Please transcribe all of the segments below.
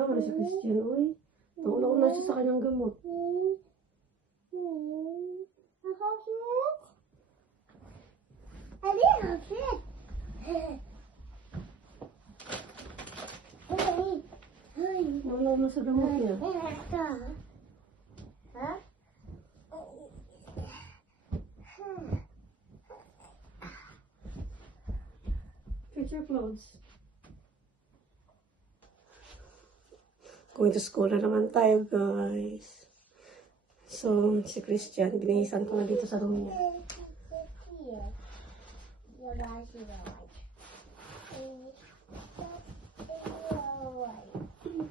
Nauna mo na si Christian, uy. Nauna siya sa kanyang gamot. Nauna mo sa gamot niya. Fix your clothes. Going to school na naman tayo, guys. So, si Christian, binihisan ko na dito sa room niya.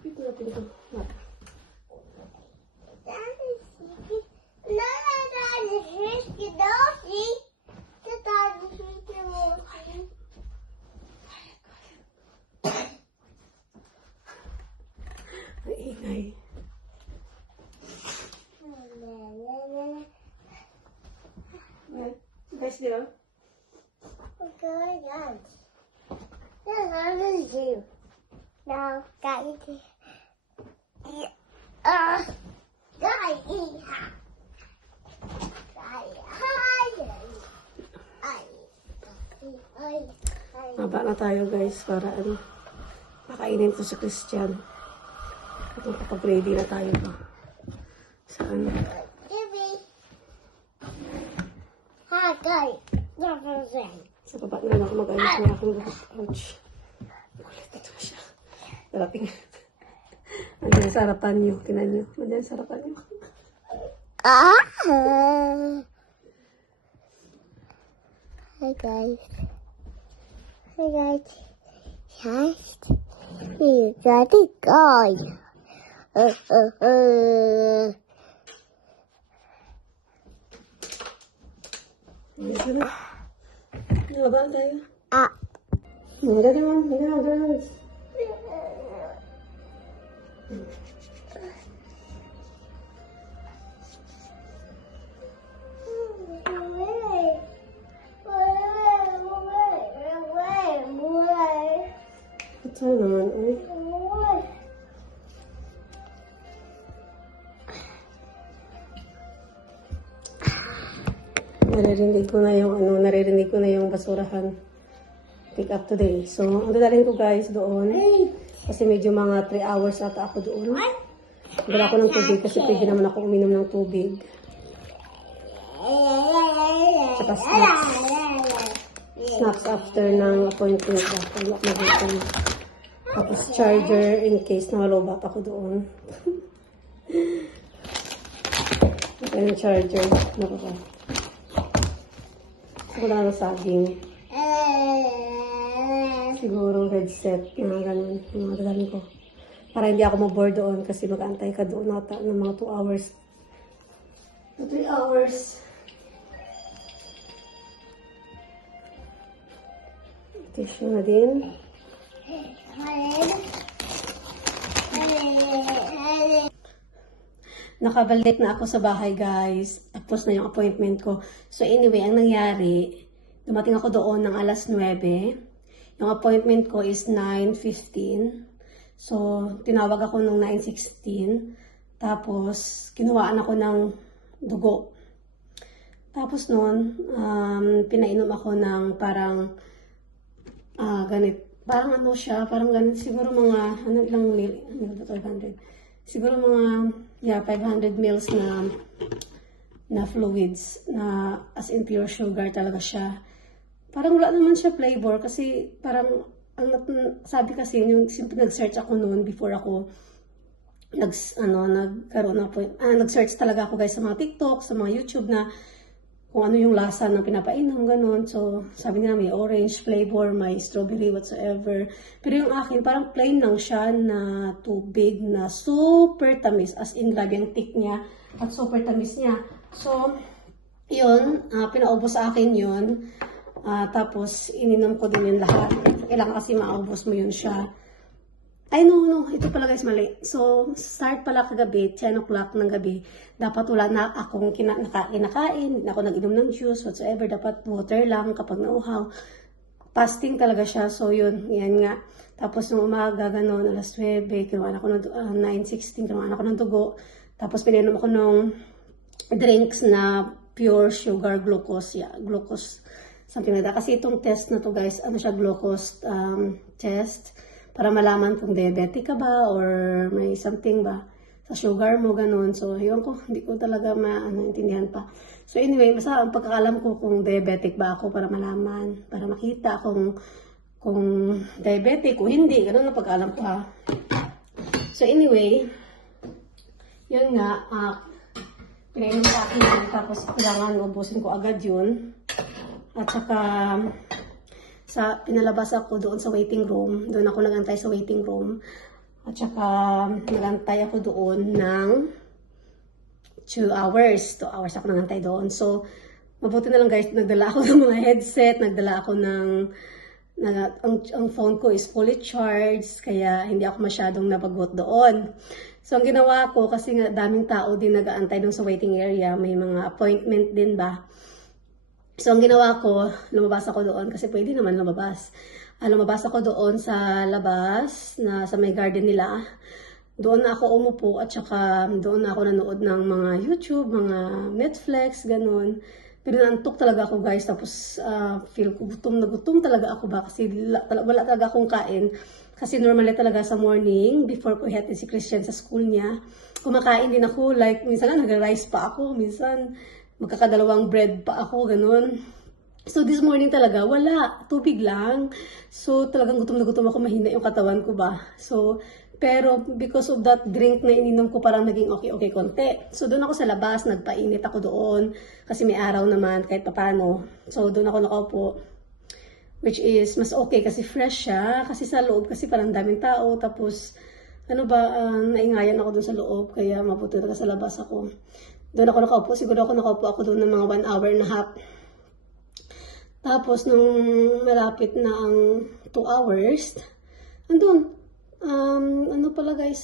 Pito natin ito. Ang ingay. Guys, di ba? Now, guys. Maba na tayo, guys, para makainin to si Christian. At makapag-ready na tayo ba? Sa ano? Sa baba na lang ako mag-ayos na akong gabos. Ouch. Kulit ito na siya. Darating. Nandiyan sa harapan niyo. Tinan niyo. Nandiyan sa harapan niyo. Hi guys. Hi guys. Yes. He's daddy guy. Nandiyan na. Nababaan tayo. Ah. Dali mo. Dali mo. Dali mo. Ito naman, eh. Naririnig ko na yung basurahan. Pick up today. So, ang dadalhin ko guys doon. Kasi medyo mga 3 hours ata ako doon. Dala ko ng tubig kasi pwede naman ako uminom ng tubig. Saka snacks. Snacks after ng appointment. Tapos charger in case na malobat ako doon. Ito yung charger. Nakaka. Wala na saging. Siguro headset. Mga ganun. Mga dadalhin ko. Para hindi ako ma-board doon kasi mag-antay ka doon nata ng mga 2 hours. 3 hours. Tissue na din. Nakabalik na ako sa bahay, guys. Tapos na yung appointment ko. So anyway, ang nangyari, dumating ako doon ng alas 9. Yung appointment ko is 9:15. So, tinawag ako ng 9:16. Tapos, kinuhaan ako ng dugo. Tapos noon, pinainom ako ng parang parang ano siya, parang ganit, siguro mga, ano lang, 500. Siguro mga, 500 mils na fluids, na as in pure sugar talaga siya. Parang wala naman siya flavor, kasi parang, sabi kasi, yung nag-search ako noon before ako nag-search talaga ako guys sa mga TikTok, sa mga YouTube na kung ano yung lasa ng pinapainom, ganun. So, sabi nila may orange flavor, may strawberry, whatsoever. Pero yung akin, parang plain lang siya na tubig na super tamis. As in, grabe ang tick niya at super tamis niya. So, yun, pinaubos sa akin yun. Tapos, ininom ko din yung lahat. Kailangan kasi maubos mo yun siya. Ay, no. Ito pala guys, mali. So, start pala kagabi, 10 o'clock ng gabi. Dapat wala na akong kinakain. Hindi na ako nag-inom ng juice, whatsoever. Dapat water lang kapag nauhaw. fasting talaga siya. So, yun, yan nga. Tapos, nung umaga, ganun, alas 9, kinuhaan ako ng 9:16, kinuhaan ako ng dugo. Tapos, pininom ako ng drinks na pure sugar glucose. Yeah, glucose. Something like that. Kasi itong test na to, guys, ano siya, glucose test. Para malaman kung diabetic ka ba or may something ba sa sugar mo, ganun. So, yun ko, hindi ko talaga maintindihan pa. So, anyway, basta ang pagkakalam ko kung diabetic ba ako para malaman, para makita kung diabetic o hindi, ganun ang pagkakalam ko, ha. So, anyway, yun nga, pinainom sa akin yun, tapos kailangan ubusin ko agad yun. At saka, pinalabas ako doon sa waiting room. Doon ako nagantay sa waiting room. At saka, nagantay ako doon ng 2 hours. 2 hours ako nagantay doon. So, mabuti na lang guys, nagdala ako ng mga headset, nagdala ako ang phone ko is fully charged, kaya hindi ako masyadong nabagot doon. So, ang ginawa ko, kasi nga daming tao din nag-aantay doon sa waiting area, may mga appointment din ba. So, ang ginawa ko, lumabas ako doon, kasi pwede naman lumabas. Lumabas ako doon sa labas, na sa may garden nila. Doon ako umupo at saka doon ako nanood ng mga YouTube, mga Netflix, ganun. Pero naantok talaga ako guys, tapos feel ko gutom na gutom talaga ako ba kasi wala talaga akong kain. Kasi normally talaga sa morning, before ko ihatid si Christian sa school niya, kumakain din ako, like minsan nga nag-rice pa ako, minsan magkakadalawang bread pa ako, ganun. So this morning talaga, wala, tubig lang. So talagang gutom na gutom ako, mahina yung katawan ko ba. So, pero because of that drink na ininom ko, parang naging okay konti. So doon ako sa labas, nagpainit ako doon. Kasi may araw naman, kahit papano. So doon ako nakaupo. Which is, mas okay kasi fresh siya. Kasi sa loob, kasi parang daming tao. Tapos, naingayan ako doon sa loob. Kaya mabuti na sa labas ako. Doon ako nakaupo. Siguro ako nakaupo ako doon ng mga 1 hour and a half. Tapos, nung malapit na ang 2 hours, andun. Ano pala guys,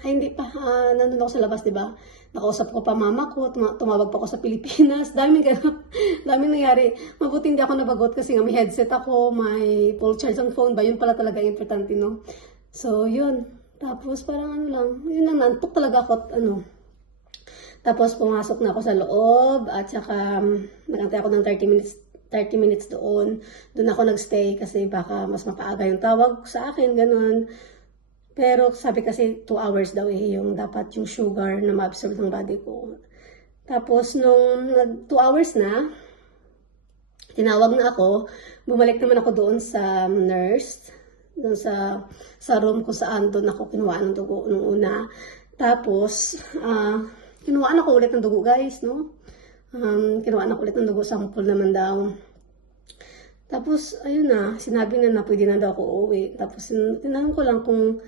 hindi pa, nandun ako sa labas, diba? Nakausap ko pa mama ko, tumawag pa ako sa Pilipinas, daming nangyari. Mabuti hindi ako nabagot kasi nga may headset ako, may full charge ang phone ba, yun pala talaga importante, no? So, yun. Tapos, parang yun lang, nantok talaga ako, Tapos, pumasok na ako sa loob, at saka, nagantay ako ng 30 minutes doon. Doon ako nagstay kasi baka mas mapaaga yung tawag sa akin, ganun. Pero sabi kasi 2 hours daw yung dapat yung sugar na ma-absorb ng body ko. Tapos nung 2 hours na, tinawag na ako, bumalik naman ako doon sa nurse, doon sa room ko saan doon ako kinuha ng dugo nung una. Tapos, kinuhaan ako ulit ng dugo guys, no? Kinuhaan ako ulit ng dugo, sample naman daw. Tapos, ayun na, sinabi na pwede na daw ako uuwi. Tapos, tinanong ko lang kung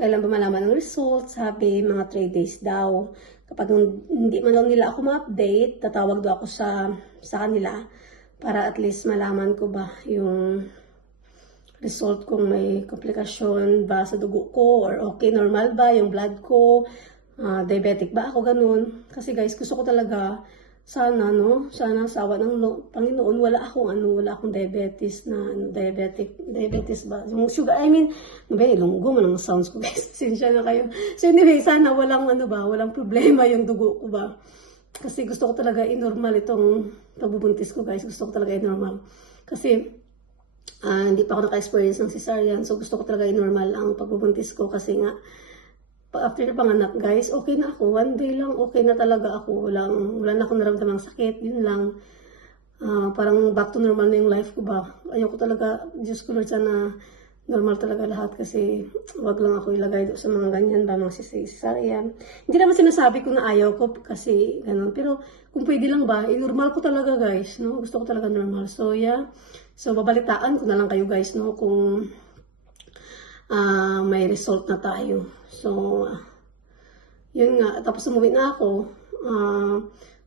kailan ba malaman ang result. Sabi, mga 3 days daw. Kapag hindi man lang nila ako ma-update, tatawag daw ako sa kanila para at least malaman ko ba yung result kung may komplikasyon ba sa dugo ko or okay, normal ba yung blood ko, diabetic ba ako, ganun. Kasi guys, gusto ko talaga sana sawa ng Panginoon, wala akong diabetes diabetes ba? Yung sugar, ilunggo man ang sounds ko guys. Sinsya na kayo. So anyway, sana walang problema yung dugo ko ba? Kasi gusto ko talaga i-normal itong pagbubuntis ko guys. Gusto ko talaga i-normal. Kasi hindi pa ako naka-experience ng cesarean. So gusto ko talaga i-normal ang pagbubuntis ko kasi nga after na panganak guys, okay na ako. 1 day lang, okay na talaga ako. Wala na akong naramdamang sakit. Yun lang. Parang back to normal na yung life ko ba. Ayoko talaga, Diyos ko Lord, sana normal talaga lahat kasi wag lang ako ilagay sa mga ganyan ba, mga cesarean. Hindi naman sinasabi ko na ayaw ko kasi ganun. Pero kung pwede lang ba, normal ko talaga guys. No? Gusto ko talaga normal. So yeah. So babalitaan ko na lang kayo guys, no, kung may result na tayo. So, yun nga. Tapos umuwi na ako.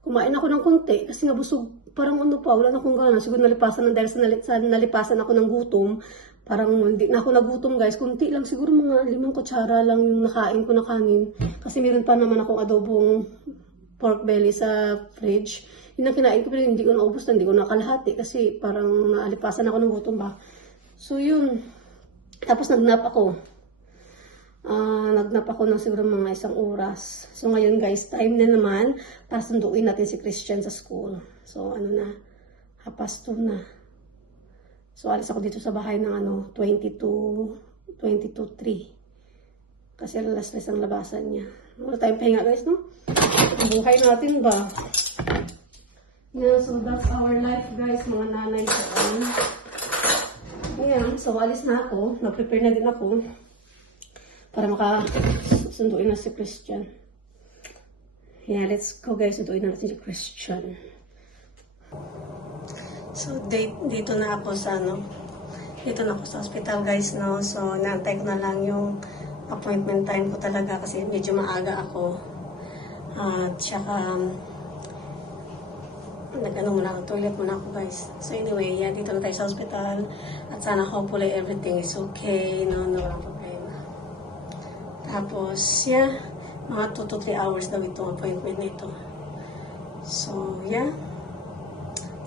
Kumain ako ng konti kasi nga busog. Parang wala na akong gana. Siguro nalipasan na dahil sa nalipasan ako ng gutom. Parang hindi na ako nagutom guys. Kunti lang. Siguro mga 5 kutsara lang yung nakain ko na kanin. Kasi meron pa naman akong adobong pork belly sa fridge. Yun ang kinain ko, pero hindi ko naubos na, hindi ko nakalahati kasi parang naalipasan ako ng gutom ba. So yun, tapos nagnap ako. Nagnap ako ng siguro mga 1 oras. So ngayon guys, time na naman para sunduin natin si Christian sa school. So ano na, 2:30 na. So alis ako dito sa bahay ng 22:03. Kasi alas 3 ang labasan niya. Wala tayong pahinga guys, no? Buhay natin ba? Yeah, so that's our life guys, mga nanay sa Ayan, so alis na ako. Nag-prepare na din ako para makasunduin na si Christian. Yeah, let's go guys, sunduin na natin si Christian. So dito na ako sa dito na ako sa hospital guys, no? So naantay ko na lang yung appointment time ko talaga kasi medyo maaga ako. At saka toilet muna ako guys. So anyway, yeah, dito na tayo sa hospital. At sana hopefully everything is okay. No, walang problema. Tapos, yeah, mga 2 to 3 hours daw itong appointment na ito. So, yeah.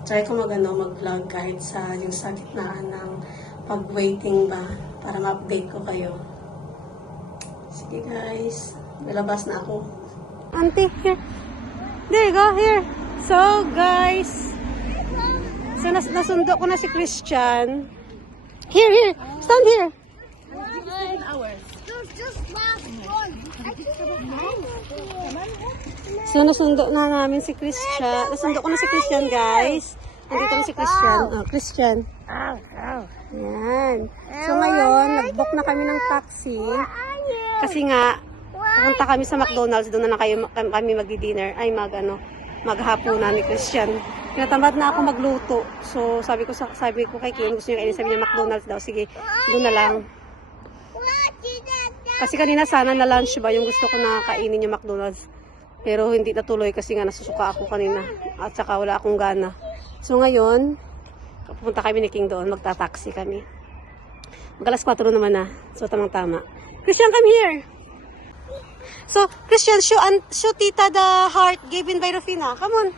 Try ko mag-vlog kahit sa yung sa gitnaan ng pag-waiting ba para ma-update ko kayo. Sige guys, lalabas na ako. Auntie, here. There you go, here. So, guys. So, nasundo ko na si Christian. Here. Stand here. So, nasundo na namin si Christian. Nasundo ko na si Christian, guys. Nandito na si Christian. Oh, Christian. Yan. So, ngayon, nag-book na kami ng taxi. Kasi nga, pupunta kami sa McDonald's. Doon na kami magdi-dinner. Ay, maghapunan ni Christian. Tinatamad na ako magluto. So, sabi ko kay Kim, gusto niya kainin, sabi niya McDonald's daw. Sige, doon na lang. Kasi kanina sana na lunch ba yung gusto ko na kainin yung McDonald's. Pero hindi natuloy kasi nga nasusuka ako kanina. At saka wala akong gana. So, ngayon, pupunta kami ni King doon. Magta-taxi kami. Mag-alas 4 naman na. So, tamang-tama. Christian, come here! So, Christian, show tita the heart given by Rufina. Come on.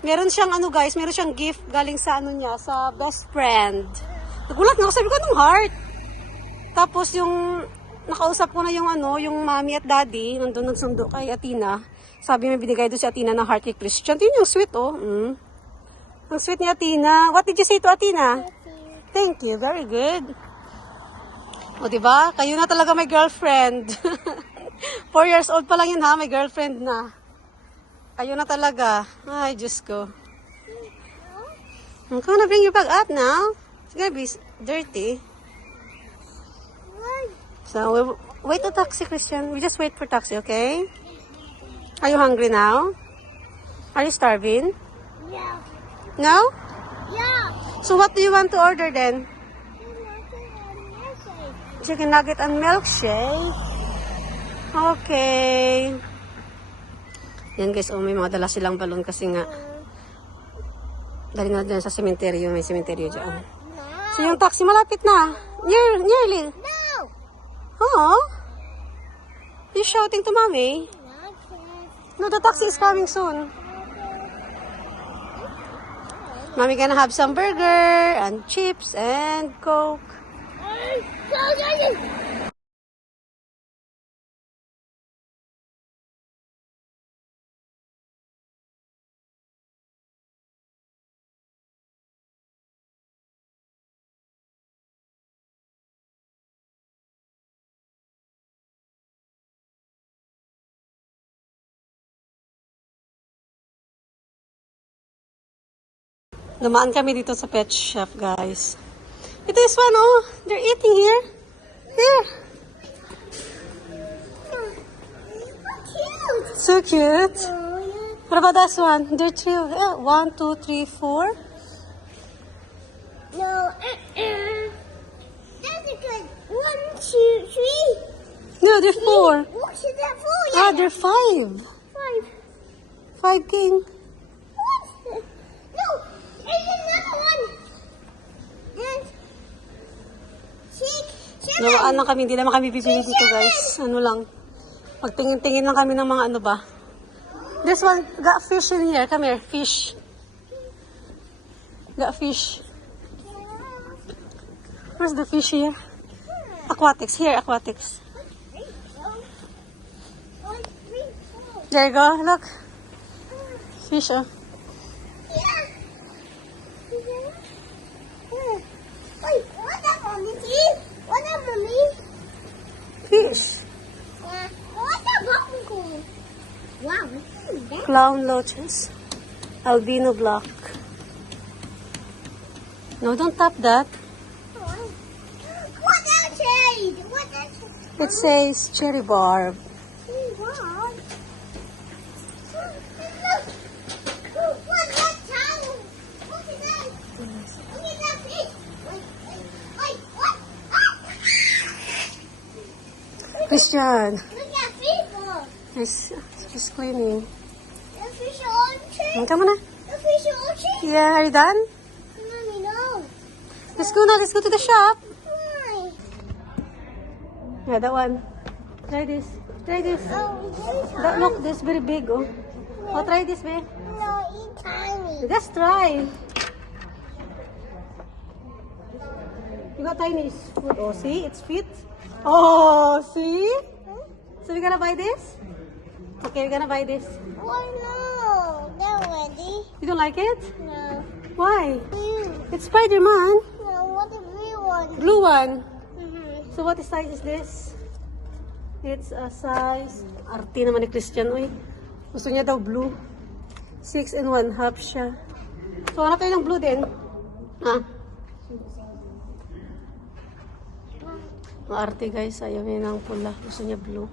Meron siyang guys, meron siyang gift galing sa niya, sa best friend. Nagulat na ako, sabi ko, anong heart? Tapos yung, nakausap ko na yung yung mommy at daddy, nandun nagsundo kay Atina. Sabi may binigay doon si Atina ng heart kay Christian. Tingnan yung sweet, oh. Ang sweet ni Atina. What did you say to Atina? Thank you, very good. O, diba? Kayo na talaga may girlfriend. 4 years old pa lang yun ha, may girlfriend na. Kayo na talaga. Ay, Diyos ko. I'm gonna bring your bag up now. It's gonna be dirty. So, we'll wait the taxi, Christian. We just wait for taxi, okay? Are you hungry now? Are you starving? Yeah. No? Yeah. So, what do you want to order then? Chicken nugget and milkshake. Okay. Yan guys, may mga dala silang balon kasi nga. Dali na dyan sa sementeryo. May sementeryo dyan. So yung taxi malapit na. Nearly. No. Oh? You shouting to mommy? No, the taxi is coming soon. Mommy gonna have some burger and chips and Coke. Dumaan kami dito sa pet shop, guys. Ito is one, oh. They're eating here. Here. So cute. What about this one? They're two. 1, 2, 3, 4. No. That's a good 1, 2, 3. No, they're 4. What is that for? Ah, they're 5. 5 king. What? No. There's another one. And 6, 7. Nawaan lang kami. Hindi naman kami bibili dito, guys. Ano lang. Magtingin-tingin lang kami ng mga ano ba. This one, got fish in here. Come here, fish. Got fish. Where's the fish here? Aquatics. Here, aquatics. There you go. Look. Fish, oh. Wait, what that, Mommy? See? What that, Mommy? Fish. What that popcorn? Wow, this is bad. Clown loaches. Albino block. No, don't tap that. What that shade? What that shade? It says cherry barb. What? Look! What's that towel? Look at that! Look at that fish! Wait, what? Christian. Look at fish! He's cleaning. The fish ocean? Come on na. The fish ocean? Yeah, are you done? Mommy, no. Let's go now. Let's go to the shop. Why? Yeah, that one. Try this. Try this. Oh, this That look, this very big, oh. Oh, try this, babe. No, it's tiny. Just try. You got tiny food. Oh, see? It's fit. Oh, see? So we're gonna buy this? Okay, we're gonna buy this. Why no? They're ready. You don't like it? No. Why? Blue. It's Spider-Man. No, what the blue one? Blue one. Mm-hmm. So what size is this? It's a size... Arty naman ni Christian, uy. Gusto niya daw blue. 6 and 1/2 siya. So, hanap tayo ng blue din. Ah. Ang arte guys, ayaw niya ng pula. Gusto niya blue.